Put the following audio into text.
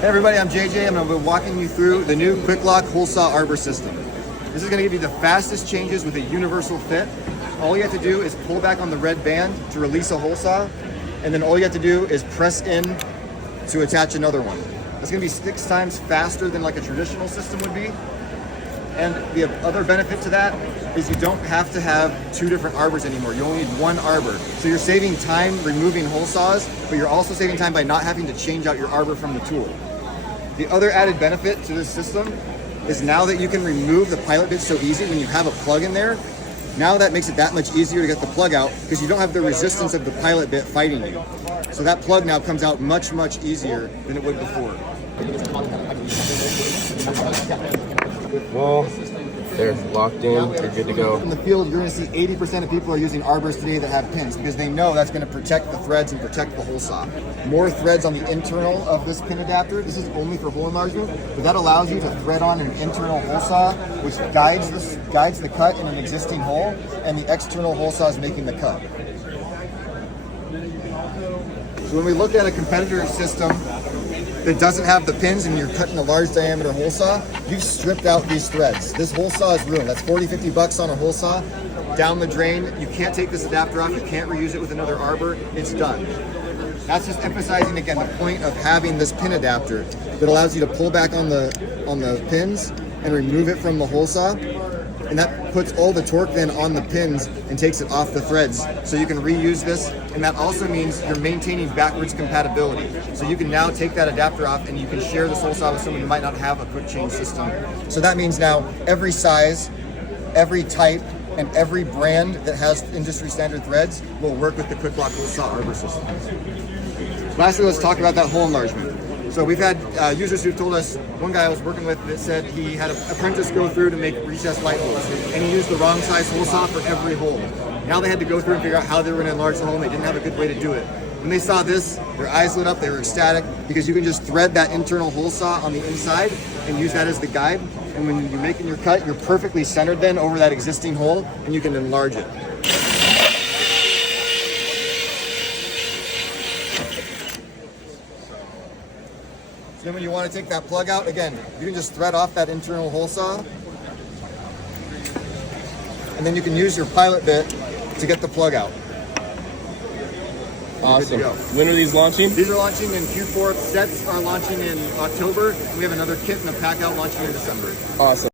Hey everybody, I'm JJ. I'm going to be walking you through the new Quick Lock Hole Saw Arbor system. This is going to give you the fastest changes with a universal fit. All you have to do is pull back on the red band to release a hole saw, and then all you have to do is press in to attach another one. It's going to be 6 times faster than like a traditional system would be. And the other benefit to that is you don't have to have 2 different arbors anymore. You only need 1 arbor. So you're saving time removing hole saws, but you're also saving time by not having to change out your arbor from the tool. The other added benefit to this system is now that you can remove the pilot bit so easy when you have a plug in there, now that makes it that much easier to get the plug out because you don't have the resistance of the pilot bit fighting you. So that plug now comes out much, much easier than it would before. Well, they're locked in, they're good to go. In the field, you're going to see 80% of people are using arbors today that have pins because they know that's going to protect the threads and protect the hole saw. More threads on the internal of this pin adapter. This is only for hole enlargement, but that allows you to thread on an internal hole saw, which guides the cut in an existing hole, and the external hole saw is making the cut. So when we look at a competitor system that doesn't have the pins and you're cutting a large diameter hole saw, you've stripped out these threads. This hole saw is ruined. That's 40, 50 bucks on a hole saw. Down the drain, you can't take this adapter off, you can't reuse it with another arbor, it's done. That's just emphasizing again the point of having this pin adapter that allows you to pull back on the pins and remove it from the hole saw. And that puts all the torque then on the pins and takes it off the threads. So you can reuse this, and that also means you're maintaining backwards compatibility. So you can now take that adapter off and you can share this hole saw with someone who might not have a quick change system. So that means now every size, every type, and every brand that has industry standard threads will work with the Quick Lock Hole Saw Arbor system. Lastly, let's talk about that hole enlargement. So we've had users who told us, one guy I was working with that said he had an apprentice go through to make recessed light holes, and he used the wrong size hole saw for every hole. Now they had to go through and figure out how they were going to enlarge the hole, and they didn't have a good way to do it. When they saw this, their eyes lit up, they were ecstatic, because you can just thread that internal hole saw on the inside and use that as the guide. And when you're making your cut, you're perfectly centered then over that existing hole, and you can enlarge it. So then when you want to take that plug out, again, you can just thread off that internal hole saw. And then you can use your pilot bit to get the plug out. Awesome. When are these launching? These are launching in Q4. Sets are launching in October. We have another kit and a pack out launching in December. Awesome.